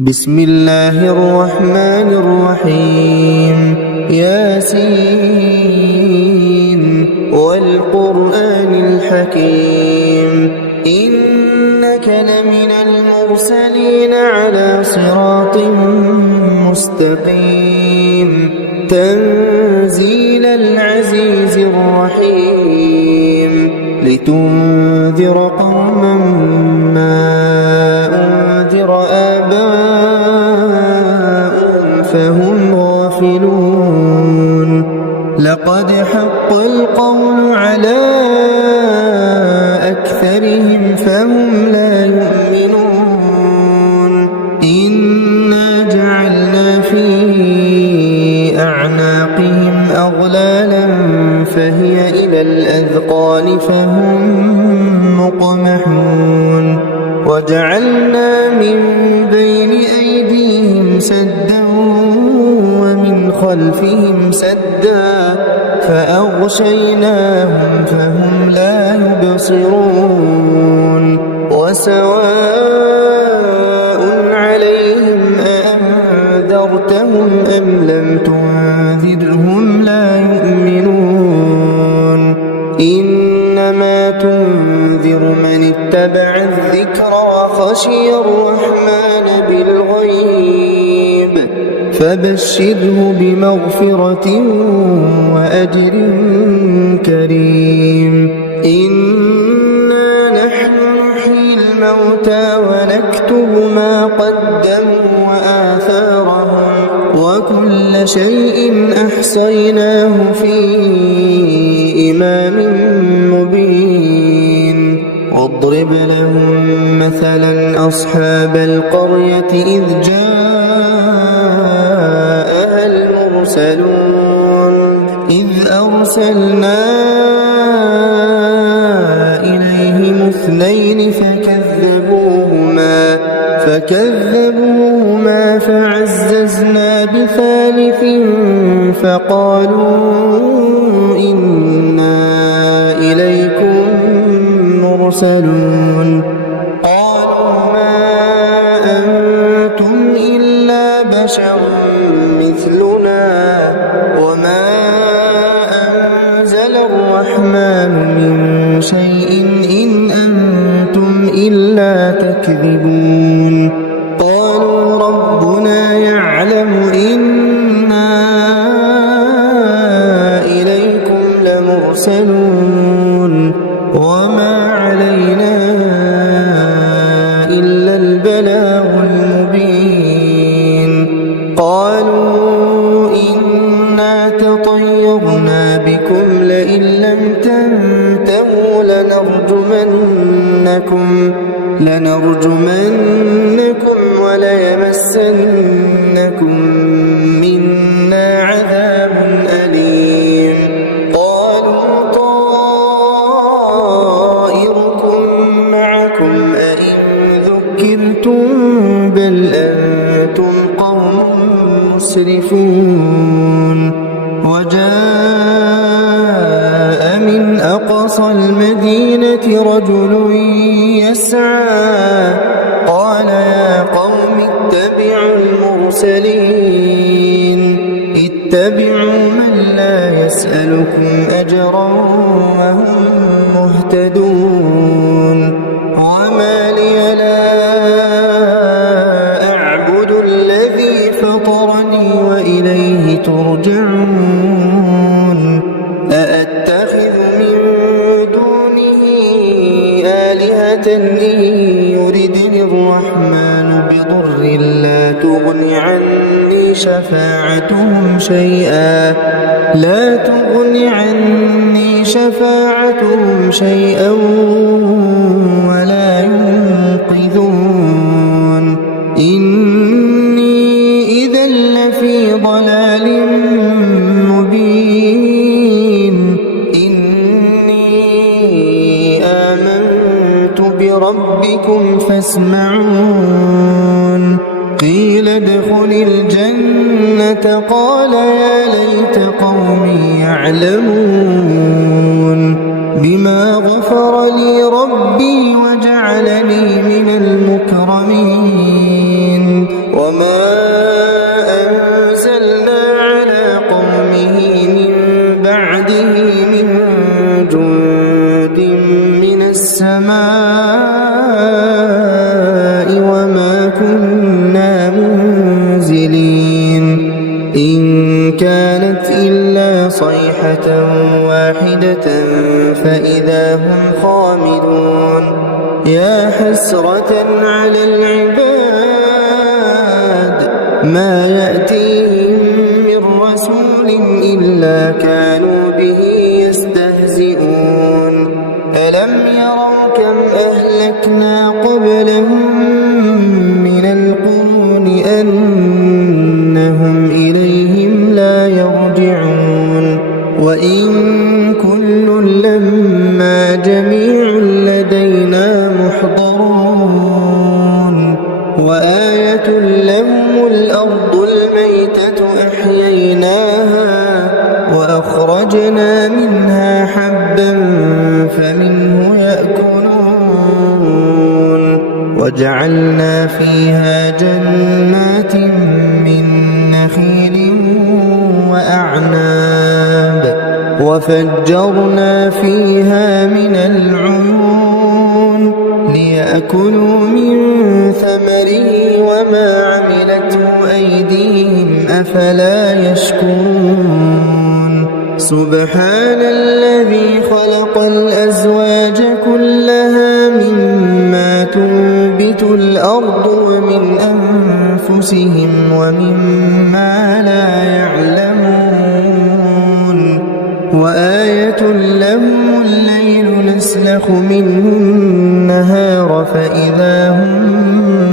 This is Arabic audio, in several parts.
بسم الله الرحمن الرحيم ياسين والقرآن الحكيم إنك لمن المرسلين على صراط مستقيم تنزيل العزيز الرحيم لتنذر قوما ما أنذر آباؤهم فهم غافلون لقد حق القول على أكثرهم فهم لا يؤمنون إنا جعلنا في أعناقهم أغلالا فهي إلى الأذقان فهم مقمحون وجعلنا من بين أيديهم سدا ومن خلفهم سدا فأغشيناهم فهم لا يبصرون وسواء عليهم أأنذرتهم أم لم تنذرهم لا يؤمنون إنما تنذر من اتبع الذكر وخشي الرحمن بالغيب فبشره بمغفرة وأجر كريم إنا نحن نحيي الموتى ونكتب ما قدموا وآثارهم وكل شيء أحصيناه في إمام مبين واضرب لهم مثلا أصحاب القرية إذ جاءها المرسلون إذ أرسلنا إليهم اثنين فكذبوهما فعززنا بثالث فقالوا إنا إليكم مرسلون قالوا ما أنتم إلا بشر مثلنا وما أنزل الرحمن من شيء إن أنتم إلا تكذبون قالوا ربنا يعلم إنا إليكم لمرسلون وما علينا إلا البلاغ المبين قالوا إنا تطيرنا بكم لئن لم تنتهوا لنرجمنكم وليمسنكم منا عذاب أليم قالوا طائركم معكم أئن ذكرتم بل أنتم قوم مسرفون وجاء من أقصى المدينة رجل يسعى قال يا قوم اتبعوا المرسلين اتبعوا من لا يسألكم أجرا وهم مهتدون وما لي لا أعبد الذي فطرني وإليه ترجعون أأتخذ من دونه آلهة إن يردني الرحمن بضر لا تغن عني شفاعتهم شيئا ولا ينقذون إني إذا لفي ضلال مبين إني آمنت بربكم فاسمعون قيل ادخل الجنة قال يا ليت قومي يعلمون بما غفر لي ربي وجعلني من المكرمين وما أنزلنا على قومه من بعده من جند من السماء وما كنا منزلين إن كانت إلا صيحة واحدة فإذا هم خامدون يا حسرة على العباد ما يأتيهم من رسول إلا كانوا به يستهزئون ألم يروا كم أهلكنا قبلهم من القرون أنهم إليهم لا يرجعون وإن كل لما جميع لدينا محضرون وآية لهم الأرض الميتة أحييناها وأخرجنا منها حبا فمنه يأكلون وجعلنا فيها جنات من نخيل وأعناب وفجرنا فيها من العيون ليأكلوا من ثمره وما عملته أيديهم أفلا يشكرون سبحان الذي خلق الأزواج كلها مما تنبت الأرض ومن أنفسهم ومما لا يعلمون وآية لهم الليل نسلخ منه النهار فإذا هم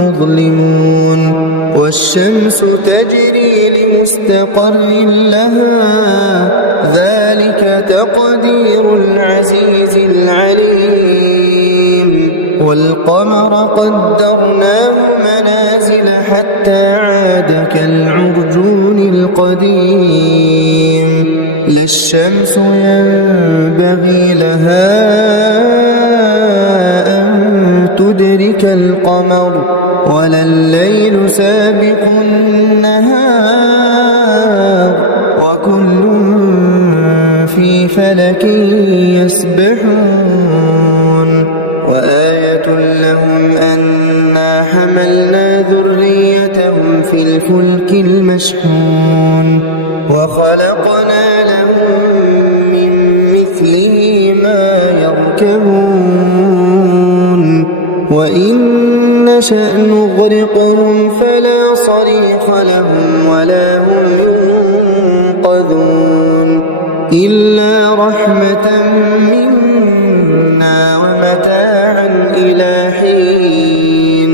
مظلمون والشمس تجري لمستقر لها ذلك تقدير العزيز العليم والقمر قدرناه منازل حتى عاد كالعرجون القديم لا الشمس ينبغي لها أن تدرك القمر ولا الليل سابق النهار وكل في فلك يسبحون وآية لهم أنا حملنا ذريتهم في الفلك المشحون وخلقنا لهم من مثله ما يركبون وإن نشأ نغرقهم فلا صريخ لهم ولا هم ينقذون إلا رحمة منا ومتاعا إلى حين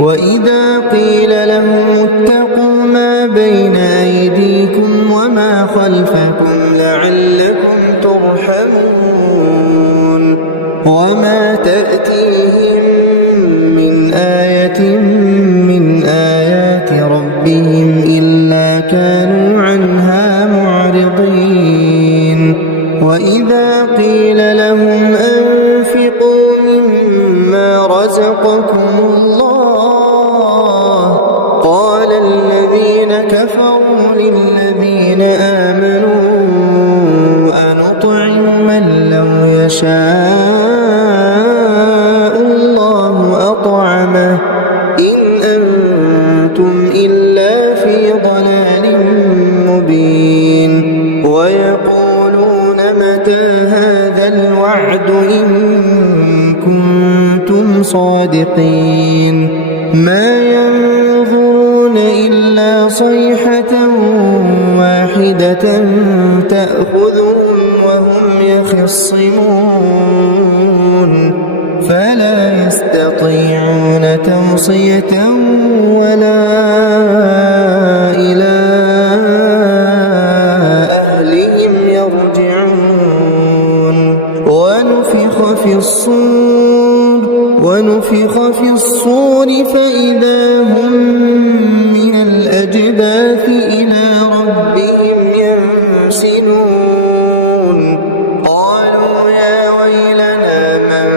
وإذا قيل لهم اتقوا ما بين أيديكم وما خلفكم لعلكم ترحمون وما تأتيهم من آية من آيات ربهم إلا كانوا عنها معرضين وإذا قيل لهم أنفقوا مما رزقكم الله قال الذين كفروا للذين آمنوا أنطعم من لو يشاء الله أطعمه إن أنتم إلا في ضلال مبين ويقولون متى هذا الوعد إن كنتم صادقين ما ينظرون إلا صيحة واحدة تأخذهم وهم يخصمون فلا يستطيعون توصية ولا إلى أهلهم يرجعون ونفخ في الصور فإذا هم من الأجداث إلى ربهم ينسلون قالوا يا ويلنا من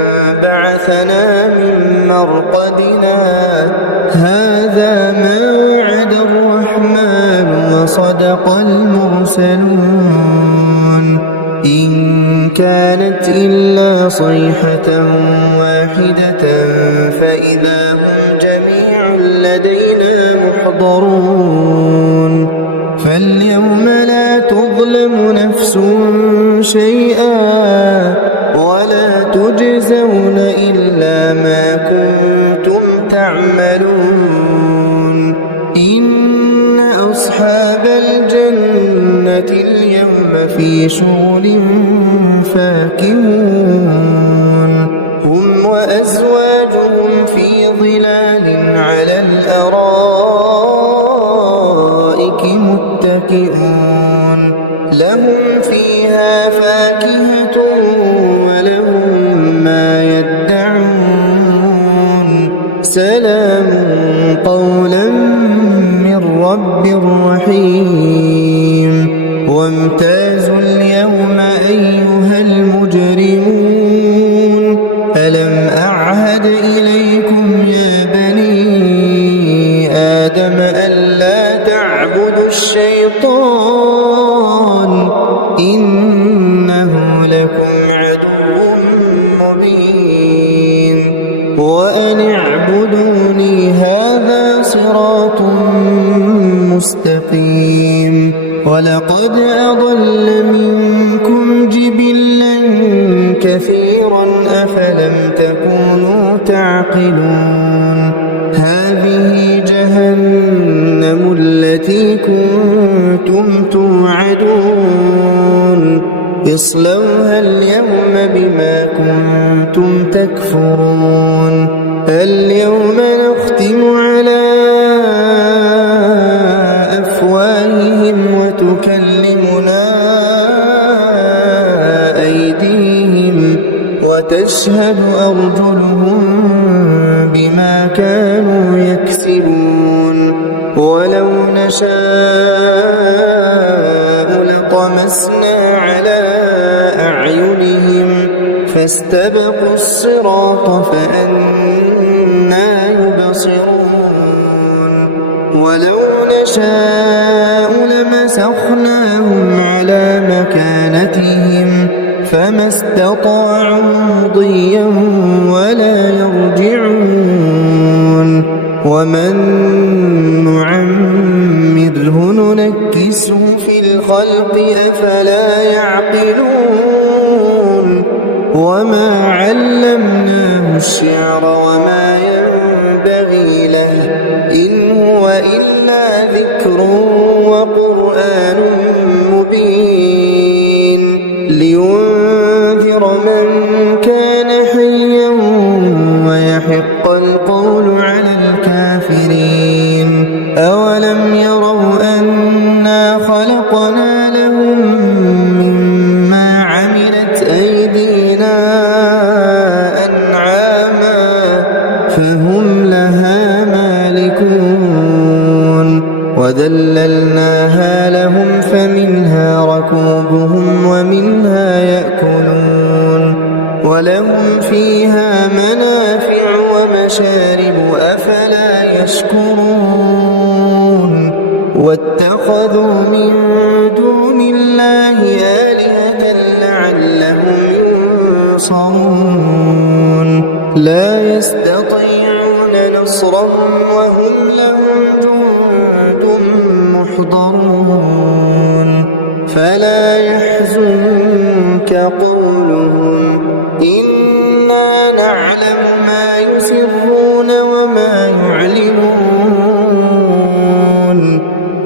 بعثنا من مرقدنا هذا ما صدق المرسلون إن كانت إلا صيحة واحدة فإذا هم جميع لدينا محضرون فاليوم لا تظلم نفس شيئا ولا تجزون إلا ما كنتم تعملون إن أصحاب الجنة اليوم في شغل فاكهون هم وأزواجهم في ظلال على الأرائك متكئون لهم فيها فاكهة ولهم ما يدعون سلام قولا من رب رحيم وامتازوا اليوم أيها المجرمون ألم أعهد إليكم يا بني آدم ألا تعبدوا الشيطان إنه لكم عدو مبين وأن اعبدوني هذا صراط مستقيم ولقد أضل منكم جبلا كثيرا أفلم تكونوا تعقلون هذه جهنم التي كنتم توعدون اصلوها اليوم بما كنتم تكفرون اليوم نختم على أفواههم وتكلمنا أيديهم وتشهد أرجلهم بما كانوا يكسبون ولو نشاء لطمسنا على أعينهم فاستبقوا الصراط فأنى يبصرون ولو نشاء لمسخناهم على مكانتهم فما استطاعوا مضيا ولا يرجعون ومن نعمره ننكسه في الخلق أفلا يعقلون وما علمناه الشعر وما ينبغي له إن هو إلا ذكر وقرآن مبين لينذر من كان حيا ويحق القول على الكافرين أولم يروا أنا خلقنا لهم مما عملت أيدينا أنعاما فهم لها مالكون وذللناها لهم فمنها ركوبهم ومنها يأكلون ولهم فيها منافع ومشارب أفلا يشكرون واتخذوا من دون الله آلهة لعلهم ينصرون لا يستطيعون نصرهم وهم لهم جند محضرون فلا يحزنك قولهم إنا نعلم ما يسرون وما يعلنون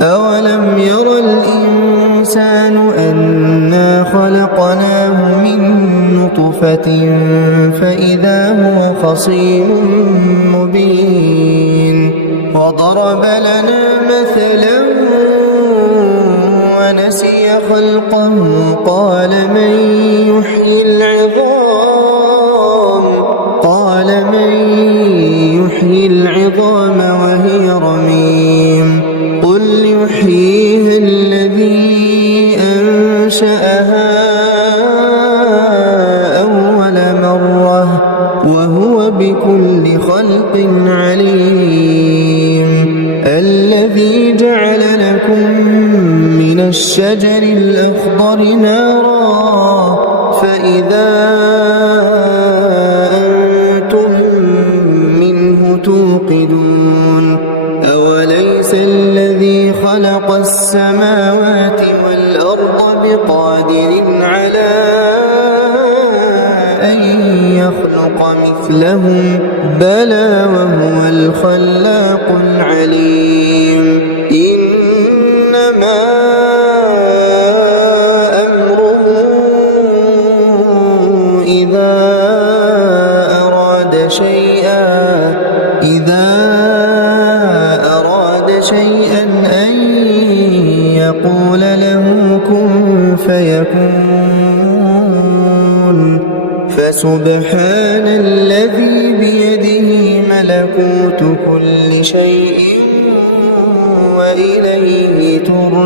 أولم ير الإنسان أنا خلقناه من نطفة فإذا هو خصيم مبين وضرب لنا مثلا ونسي خلقه قال من يحيي العظام وهي رميم قل يحييها الذي أنشأها أول مرة وهو بكل خلق عليم الذي جعل لكم الشجر الأخضر نارا فإذا أنتم منه توقدون أوليس الذي خلق السماوات والأرض بقادر على أن يخلق مثلهم بلى وهو الخلاق العليم إنما أمره إذا أراد شيئا أن يقول له كن فيكون فسبحان الذي بيده ملكوت كل شيء وإليه ترجعون